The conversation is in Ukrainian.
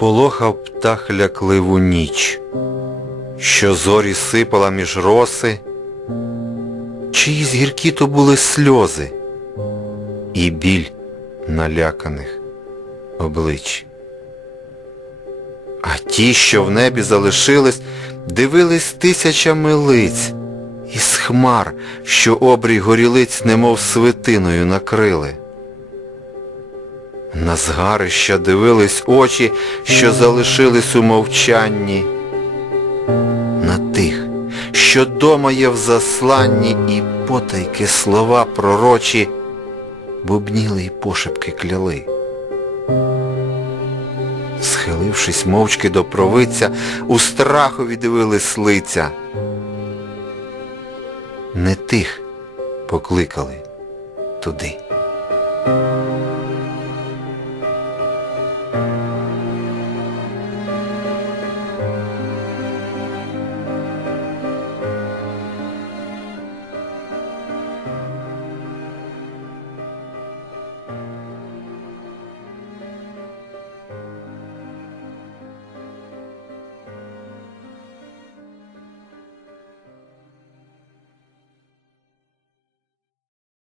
Полохав птах лякливу ніч, що зорі сипала між роси, чиїсь гіркі то були сльози і біль наляканих облич. А ті, що в небі залишились, дивились тисячами лиць, із хмар, що обрій горілиць, немов свитиною накрили. На згарища дивились очі, що залишились у мовчанні. На тих, що дома є в засланні, і потайки слова пророчі бубніли й пошепки кляли. Схилившись мовчки до провидця, у страхові дивились лиця. Не тих покликали туди. Thank you.